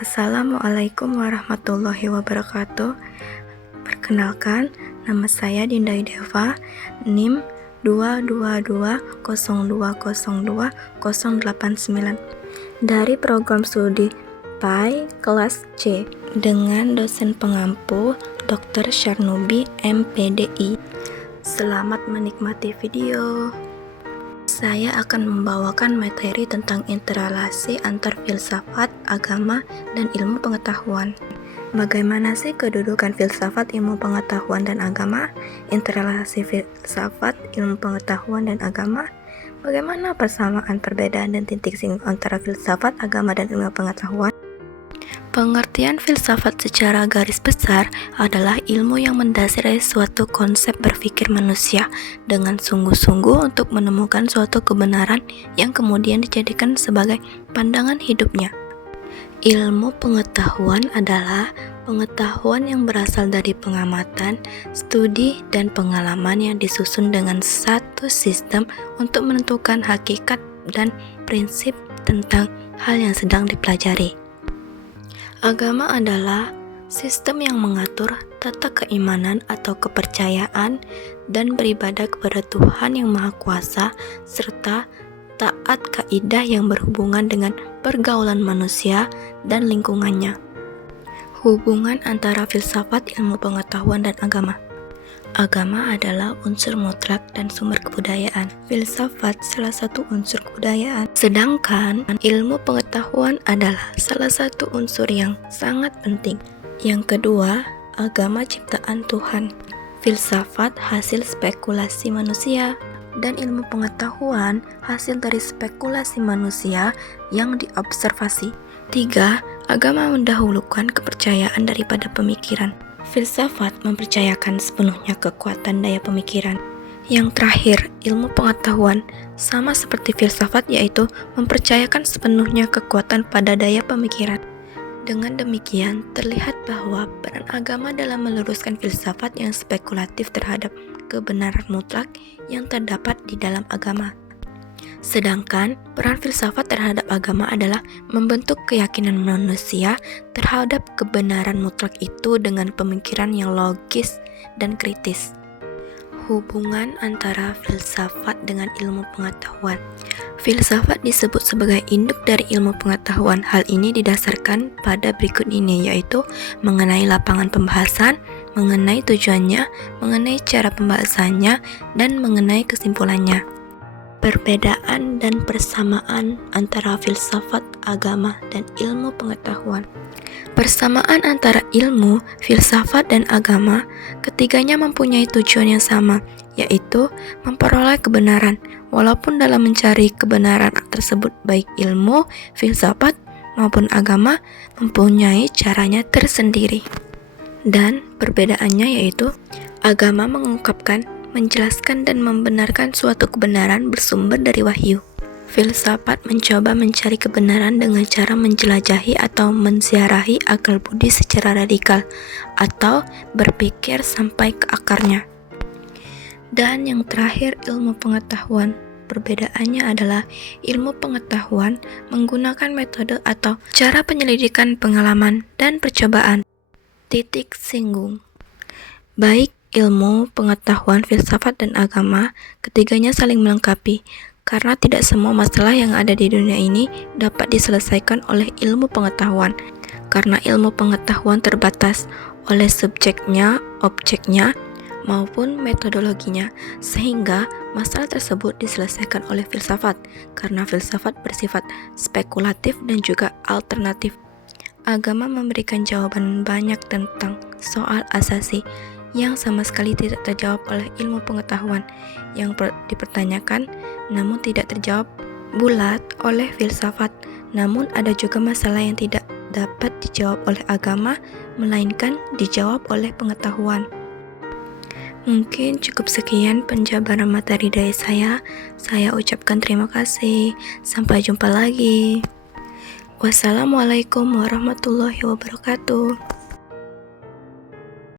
Assalamualaikum warahmatullahi wabarakatuh. Perkenalkan, nama saya Dinda Deva, NIM 22202020089 dari program studi PAI kelas C dengan dosen pengampu Dr. Syarnubi MPDI. Selamat menikmati video. Saya akan membawakan materi tentang interrelasi antar filsafat, agama, dan ilmu pengetahuan. Bagaimana sih kedudukan filsafat, ilmu pengetahuan, dan agama? Interrelasi filsafat, ilmu pengetahuan, dan agama? Bagaimana persamaan, perbedaan, dan titik singgung antara filsafat, agama, dan ilmu pengetahuan? Pengertian filsafat secara garis besar adalah ilmu yang mendasari suatu konsep berpikir manusia dengan sungguh-sungguh untuk menemukan suatu kebenaran yang kemudian dijadikan sebagai pandangan hidupnya. Ilmu pengetahuan adalah pengetahuan yang berasal dari pengamatan, studi, dan pengalaman yang disusun dengan satu sistem untuk menentukan hakikat dan prinsip tentang hal yang sedang dipelajari. Agama adalah sistem yang mengatur tata keimanan atau kepercayaan dan beribadah kepada Tuhan yang Maha Kuasa serta taat kaidah yang berhubungan dengan pergaulan manusia dan lingkungannya. Hubungan antara filsafat, ilmu pengetahuan, dan agama. Agama adalah unsur mutlak dan sumber kebudayaan. Filsafat salah satu unsur kebudayaan. Sedangkan ilmu pengetahuan adalah salah satu unsur yang sangat penting. Yang kedua, agama ciptaan Tuhan. Filsafat hasil spekulasi manusia dan ilmu pengetahuan hasil dari spekulasi manusia yang diobservasi. 3. Agama mendahulukan kepercayaan daripada pemikiran. Filsafat mempercayakan sepenuhnya kekuatan daya pemikiran. Yang terakhir, ilmu pengetahuan sama seperti filsafat, yaitu mempercayakan sepenuhnya kekuatan pada daya pemikiran. Dengan demikian, terlihat bahwa peran agama dalam meluruskan filsafat yang spekulatif terhadap kebenaran mutlak yang terdapat di dalam agama. Sedangkan peran filsafat terhadap agama adalah membentuk keyakinan manusia terhadap kebenaran mutlak itu dengan pemikiran yang logis dan kritis. Hubungan antara filsafat dengan ilmu pengetahuan. Filsafat disebut sebagai induk dari ilmu pengetahuan. Hal ini didasarkan pada berikut ini, yaitu mengenai lapangan pembahasan, mengenai tujuannya, mengenai cara pembahasannya, dan mengenai kesimpulannya. Perbedaan dan persamaan antara filsafat, agama, dan ilmu pengetahuan. Persamaan antara ilmu, filsafat, dan agama, ketiganya mempunyai tujuan yang sama, yaitu memperoleh kebenaran, walaupun dalam mencari kebenaran tersebut baik ilmu, filsafat, maupun agama mempunyai caranya tersendiri. Dan perbedaannya yaitu, agama mengungkapkan, menjelaskan, dan membenarkan suatu kebenaran bersumber dari wahyu. Filsafat mencoba mencari kebenaran dengan cara menjelajahi atau menziarahi akal budi secara radikal, atau berpikir sampai ke akarnya. Dan yang terakhir, ilmu pengetahuan. Perbedaannya adalah ilmu pengetahuan menggunakan metode atau cara penyelidikan pengalaman dan percobaan. Titik singgung. Baik ilmu, pengetahuan, filsafat, dan agama, ketiganya saling melengkapi, karena tidak semua masalah yang ada di dunia ini dapat diselesaikan oleh ilmu pengetahuan, karena ilmu pengetahuan terbatas oleh subjeknya, objeknya, maupun metodologinya, sehingga masalah tersebut diselesaikan oleh filsafat, karena filsafat bersifat spekulatif dan juga alternatif. Agama memberikan jawaban banyak tentang soal asasi yang sama sekali tidak terjawab oleh ilmu pengetahuan yang dipertanyakan namun tidak terjawab bulat oleh filsafat. Namun ada juga masalah yang tidak dapat dijawab oleh agama melainkan dijawab oleh pengetahuan. Mungkin cukup sekian penjabaran materi dari saya. Saya ucapkan terima kasih. Sampai jumpa lagi. Wassalamualaikum warahmatullahi wabarakatuh.